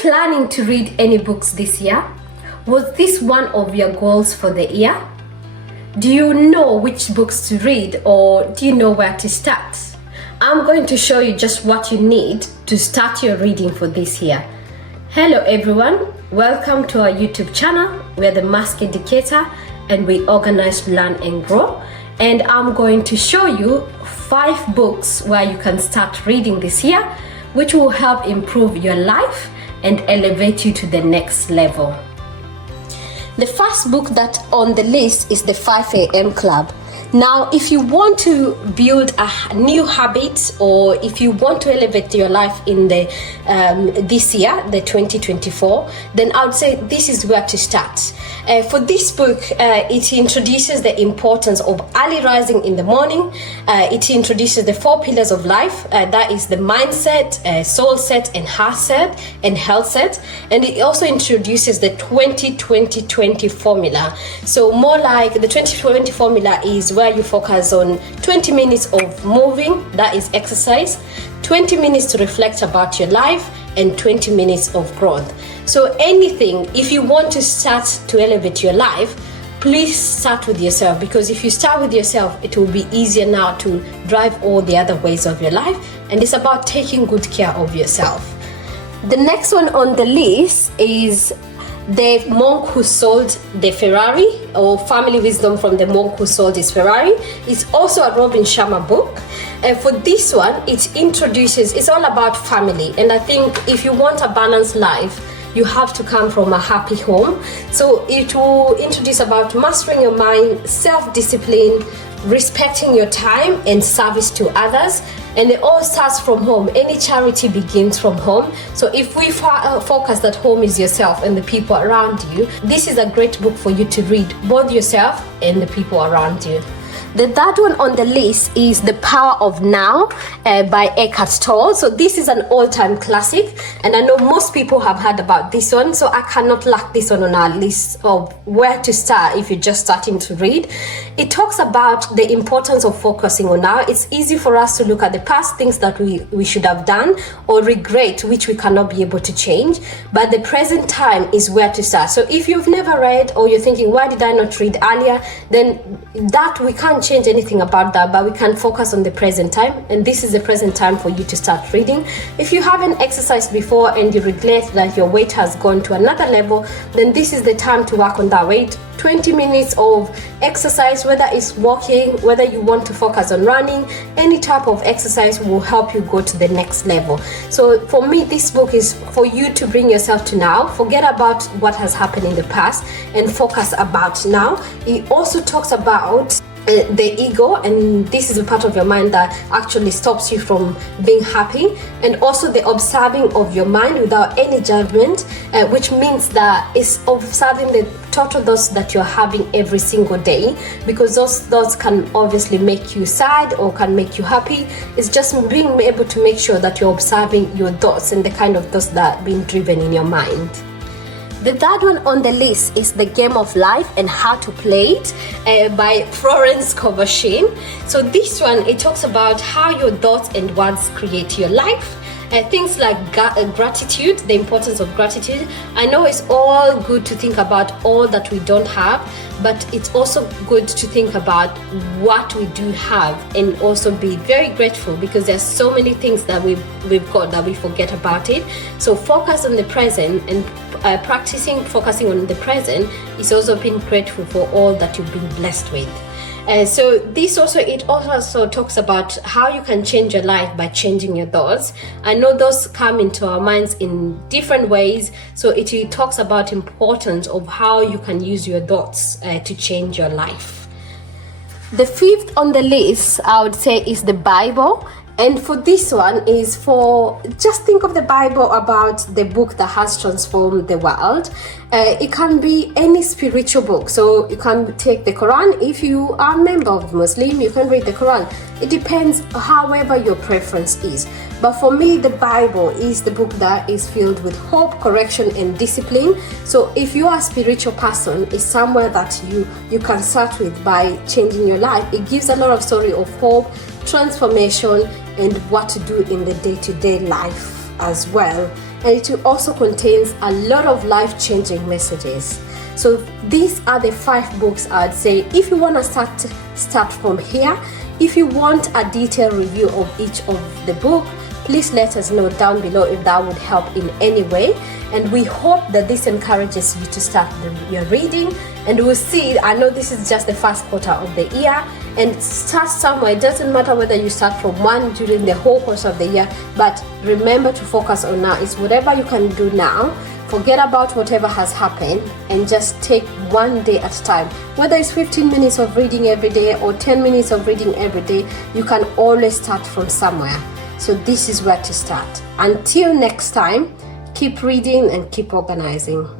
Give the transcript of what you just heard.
planning to read any books this year? Was this one of your goals for the year? Do you know which books to read, or do you know where to start? I'm going to show you just what you need to start your reading for this year. Hello everyone, welcome to our YouTube channel. We're the Mask Educator and we organize, learn and grow. And I'm going to show you 5 books where you can start reading this year, which will help improve your life and elevate you to the next level. The first book that on the list is the 5 a.m. Club. Now, if you want to build a new habit, or if you want to elevate your life in the this year, the 2024, then I would say this is where to start. For this book, it introduces the importance of early rising in the morning. It introduces the 4 pillars of life. That is the mindset, soul set, and heart set, and health set. And it also introduces the 20-20-20 formula. So more like the 20-20 formula is where you focus on 20 minutes of moving, that is exercise, 20 minutes to reflect about your life, and 20 minutes of growth. So anything, if you want to start to elevate your life, please start with yourself, because if you start with yourself, it will be easier now to drive all the other ways of your life. And it's about taking good care of yourself. The next one on the list is The Monk Who Sold the Ferrari, or Family Wisdom from the Monk Who Sold His Ferrari. It's also a Robin Sharma book. For this one, it's all about family. And I think if you want a balanced life, you have to come from a happy home. So it will introduce about mastering your mind, self-discipline, respecting your time, and service to others. And it all starts from home. Any charity begins from home. So if we focus that home is yourself and the people around you, this is a great book for you to read, both yourself and the people around you. The third one on the list is The Power of Now by Eckhart Tolle. So this is an all-time classic, and I know most people have heard about this one, so I cannot lack this one on our list of where to start if you're just starting to read. It talks about the importance of focusing on now. It's easy for us to look at the past things that we should have done, or regret which we cannot be able to change, but the present time is where to start. So if you've never read, or you're thinking, why did I not read earlier, then that we can't change anything about that, but we can focus on the present time, and this is the present time for you to start reading. If you haven't exercised before and you regret that your weight has gone to another level, then this is the time to work on that weight. 20 minutes of exercise, whether it's walking, whether you want to focus on running, any type of exercise will help you go to the next level. So for me, this book is for you to bring yourself to now, forget about what has happened in the past and focus about now. It also talks about the ego, and this is a part of your mind that actually stops you from being happy, and also the observing of your mind without any judgment, which means that it's observing the total thoughts that you're having every single day, because those thoughts can obviously make you sad or can make you happy. It's just being able to make sure that you're observing your thoughts and the kind of thoughts that are being driven in your mind. The third one on the list is The Game of Life and How to Play It by Florence Kovachin. So this one, it talks about how your thoughts and words create your life. Things like gratitude, the importance of gratitude. I know it's all good to think about all that we don't have, but it's also good to think about what we do have and also be very grateful, because there's so many things that we've got that we forget about it. So focus on the present, and practicing focusing on the present is also being grateful for all that you've been blessed with. So it also talks about how you can change your life by changing your thoughts. I know those come into our minds in different ways, so it talks about importance of how you can use your thoughts to change your life. The fifth on the list, I would say, is the Bible. And for this one is for, just think of the Bible about the book that has transformed the world. It can be any spiritual book. So you can take the Quran. If you are a member of Muslim, you can read the Quran. It depends however your preference is. But for me, the Bible is the book that is filled with hope, correction, and discipline. So if you are a spiritual person, it's somewhere that you can start with by changing your life. It gives a lot of story of hope, transformation, and what to do in the day-to-day life as well. and it also contains a lot of life-changing messages. So these are the 5 books I'd say if you want to start from here. If you want a detailed review of each of the book, please let us know down below if that would help in any way. And we hope that this encourages you to start your reading, and we'll see. I know this is just the first quarter of the year, and start somewhere. It doesn't matter whether you start from one during the whole course of the year, but remember to focus on now. It's whatever you can do now. Forget about whatever has happened and just take one day at a time. Whether it's 15 minutes of reading every day or 10 minutes of reading every day, you can always start from somewhere. So this is where to start. Until next time, keep reading and keep organizing.